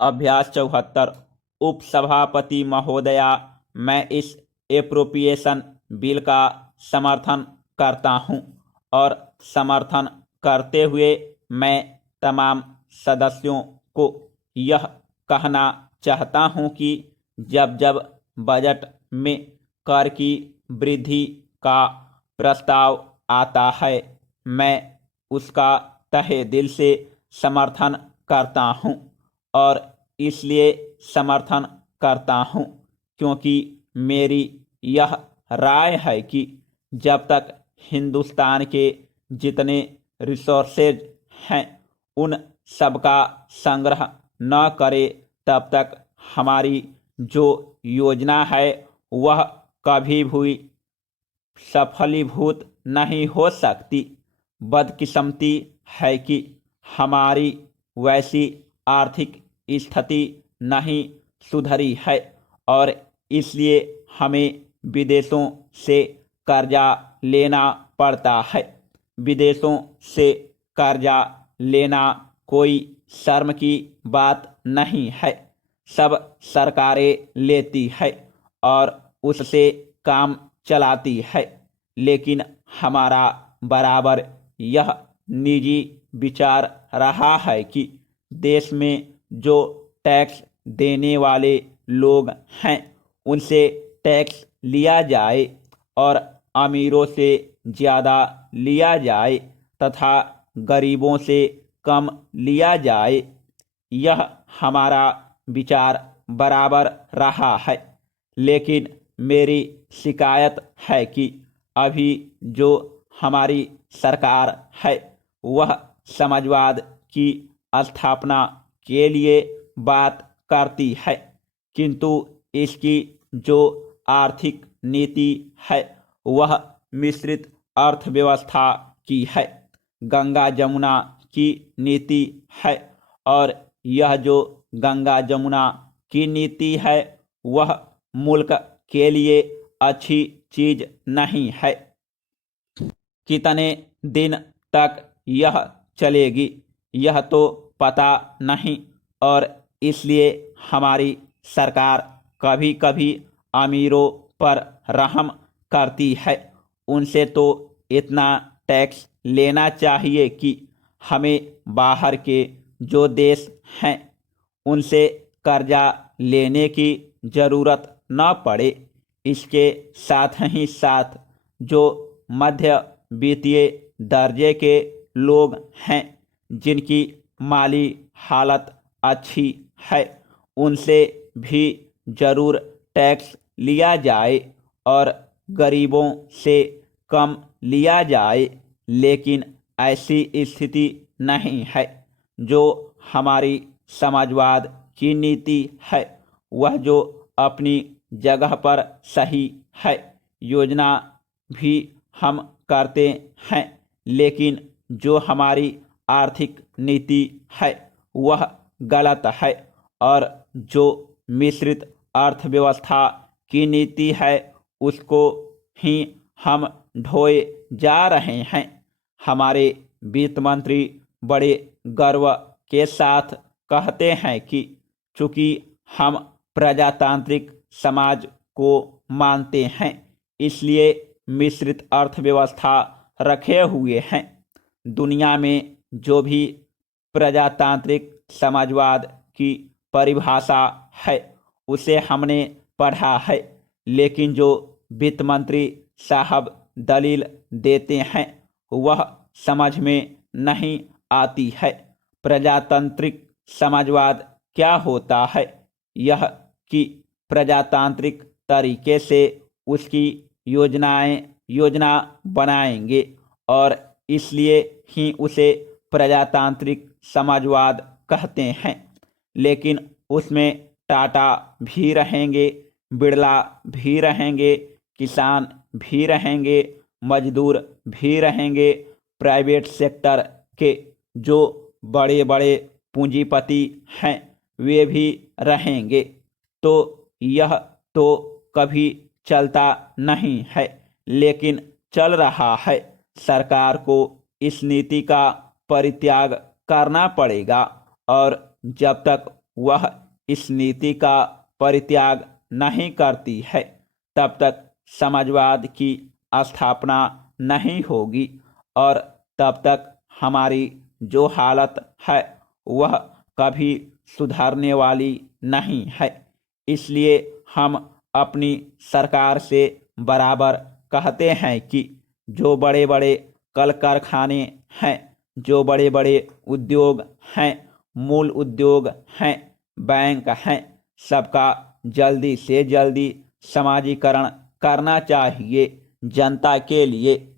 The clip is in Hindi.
अभ्यास 74। उपसभापति महोदया, मैं इस एप्रोप्रिएशन बिल का समर्थन करता हूं और समर्थन करते हुए मैं तमाम सदस्यों को यह कहना चाहता हूं कि जब जब बजट में कर की वृद्धि का प्रस्ताव आता है, मैं उसका तहे दिल से समर्थन करता हूं और इसलिए समर्थन करता हूं क्योंकि मेरी यह राय है कि जब तक हिंदुस्तान के जितने रिसोर्सेज हैं उन सबका संग्रह न करे तब तक हमारी जो योजना है वह कभी भी सफलीभूत नहीं हो सकती। बदकिस्मती है कि हमारी वैसी आर्थिक स्थिति नहीं सुधरी है और इसलिए हमें विदेशों से कर्जा लेना पड़ता है। विदेशों से कर्जा लेना कोई शर्म की बात नहीं है। सब सरकारें लेती है और उससे काम चलाती है, लेकिन हमारा बराबर यह निजी विचार रहा है कि देश में जो टैक्स देने वाले लोग हैं उनसे टैक्स लिया जाए और अमीरों से ज़्यादा लिया जाए तथा गरीबों से कम लिया जाए। यह हमारा विचार बराबर रहा है, लेकिन मेरी शिकायत है कि अभी जो हमारी सरकार है वह समाजवाद की स्थापना के लिए बात करती है, किंतु इसकी जो आर्थिक नीति है वह मिश्रित अर्थव्यवस्था की है, गंगा जमुना की नीति है और यह जो गंगा जमुना की नीति है वह मुल्क के लिए अच्छी चीज नहीं है। कितने दिन तक यह चलेगी यह तो पता नहीं और इसलिए हमारी सरकार कभी कभी अमीरों पर रहम करती है। उनसे तो इतना टैक्स लेना चाहिए कि हमें बाहर के जो देश हैं उनसे कर्जा लेने की ज़रूरत न पड़े। इसके साथ ही साथ जो मध्य वित्तीय दर्जे के लोग हैं जिनकी माली हालत अच्छी है उनसे भी ज़रूर टैक्स लिया जाए और गरीबों से कम लिया जाए, लेकिन ऐसी स्थिति नहीं है। जो हमारी समाजवाद की नीति है वह जो अपनी जगह पर सही है, योजना भी हम करते हैं, लेकिन जो हमारी आर्थिक नीति है वह गलत है और जो मिश्रित अर्थव्यवस्था की नीति है उसको ही हम ढोए जा रहे हैं। हमारे वित्त मंत्री बड़े गर्व के साथ कहते हैं कि चूंकि हम प्रजातांत्रिक समाज को मानते हैं इसलिए मिश्रित अर्थव्यवस्था रखे हुए हैं। दुनिया में जो भी प्रजातांत्रिक समाजवाद की परिभाषा है उसे हमने पढ़ा है, लेकिन जो वित्त मंत्री साहब दलील देते हैं वह समझ में नहीं आती है। प्रजातांत्रिक समाजवाद क्या होता है? यह कि प्रजातांत्रिक तरीके से उसकी योजना बनाएंगे और इसलिए ही उसे प्रजातांत्रिक समाजवाद कहते हैं। लेकिन उसमें टाटा भी रहेंगे, बिरला भी रहेंगे, किसान भी रहेंगे, मजदूर भी रहेंगे, प्राइवेट सेक्टर के जो बड़े बड़े पूंजीपति हैं वे भी रहेंगे। तो यह तो कभी चलता नहीं है, लेकिन चल रहा है। सरकार को इस नीति का परित्याग करना पड़ेगा और जब तक वह इस नीति का परित्याग नहीं करती है, तब तक समाजवाद की स्थापना नहीं होगी और तब तक हमारी जो हालत है वह कभी सुधरने वाली नहीं है। इसलिए हम अपनी सरकार से बराबर कहते हैं कि जो बड़े बड़े कल कारखाने हैं, जो बड़े बड़े उद्योग हैं, मूल उद्योग हैं, बैंक हैं, सबका जल्दी से जल्दी समाजीकरण करना चाहिए जनता के लिए।